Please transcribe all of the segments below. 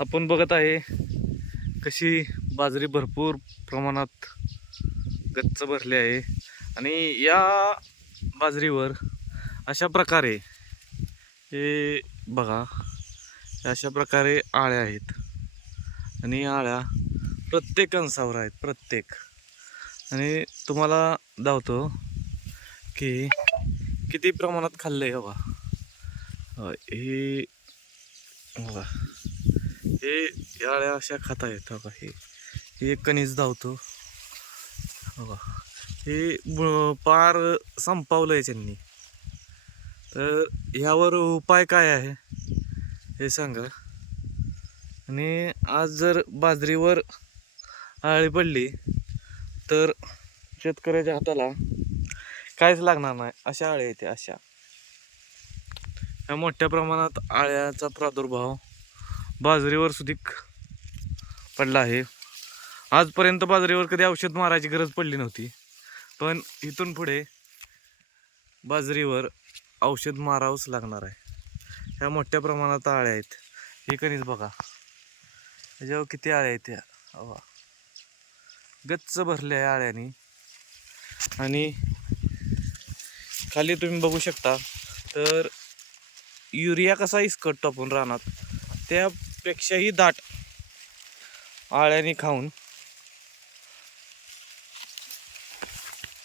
आपण बघत आहे कशी बाजरी भरपूर प्रमाणात गच्च भरली आहे. आणि या बाजरीवर अशा प्रकारे हे बघा अशा प्रकारे आळ्या आहेत. आणि आळ्या प्रत्येक अंशावर आहेत प्रत्येक. आणि तुम्हाला धावतो की किती प्रमाणात खाल्लं आहे बाबा हे बघा. हे याळ्या अशा खाता आहेत बघा हे. एक कणीस धावतो. बघा हे पार संपावलं आहे त्यांनी. तर ह्यावर उपाय काय आहे हे सांगा. आणि आज जर बाजरीवर आळी पडली तर शेतकऱ्याच्या हाताला काहीच लागणार नाही अशा आळ्या येते अशा. ह्या मोठ्या प्रमाणात आळ्याचा प्रादुर्भाव बाजरीवर सुधीक पडला आहे. आजपर्यंत बाजरीवर कधी औषध मारायची गरज पडली नव्हती. पण इथून पुढे बाजरीवर औषध मारावंच लागणार आहे. ह्या मोठ्या प्रमाणात आळ्या आहेत. हे कणीच बघा. ह्याच्यावर किती आळ्या आहेत त्या? गच्च भरल्या आहे आळ्यानी. आणि खाली तुम्ही बघू शकता. तर युरिया कसा इसकटतो आपण रानात? त्यापेक्षाही दाट आळ्याने खाऊन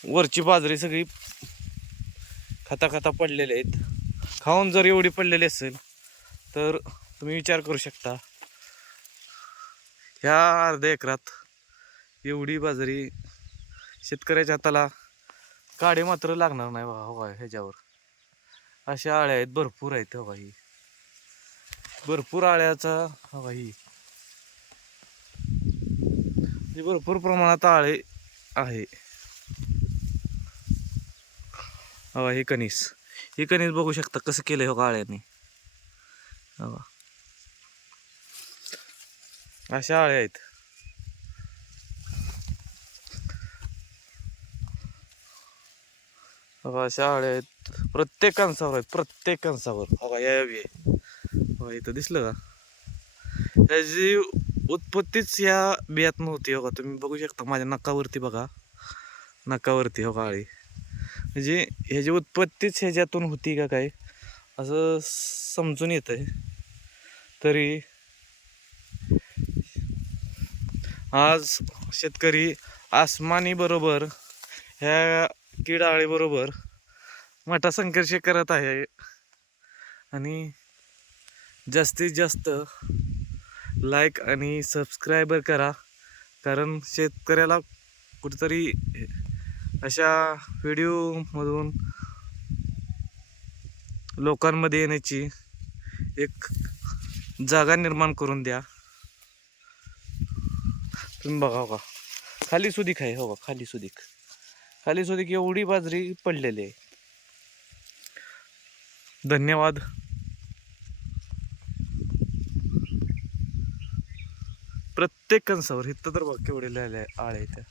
वरची बाजरी सगळी खाता खाता पडलेले आहेत. खाऊन जर एवढी पडलेली असेल तर तुम्ही विचार करू शकता ह्या अर्ध्या एकरात एवढी बाजरी शेतकऱ्याच्या हाताला काडे मात्र लागणार नाही बघा हो ह्याच्यावर. अशा आळ्या आहेत भरपूर आहेत हो ही भरपूर आळ्याचा हवा ही भरपूर प्रमाणात आळे आहे. हवा हे कणीस. हे कणीस बघू शकता कसं केलंय हो आळ्याने हवा अशा आळ्या आहेत. अशा आळ्या आहेत. प्रत्येक कणसावर आहेत प्रत्येक कणसावर. हवा या. बी इथं दिसलं का? त्याची उत्पत्तीच या बियात नव्हती हो का? तुम्ही बघू शकता माझ्या नकावरती बघा. नकावरती हो का आळी म्हणजे ह्याची उत्पत्तीच ह्याच्यातून होती का काय असं समजून येत आहे तरी आज शेतकरी आसमानी बरोबर ह्या किडाळीबरोबर मोठा संघर्ष करत आहे. आणि जास्तीत जास्त लाईक आणि सबस्क्रायबर करा. कारण शेतकऱ्याला कुठेतरी अशा व्हिडिओमधून लोकांमध्ये येण्याची एक जागा निर्माण करून द्या. तुम्ही बघा का खाली सुदीक आहे हो का खाली सुदीक. खाली सुदीक एवढी बाजरी पडलेली आहे. धन्यवाद. प्रत्येक कंसावर इथं तर बघ केवढे लिहिले आळे त्या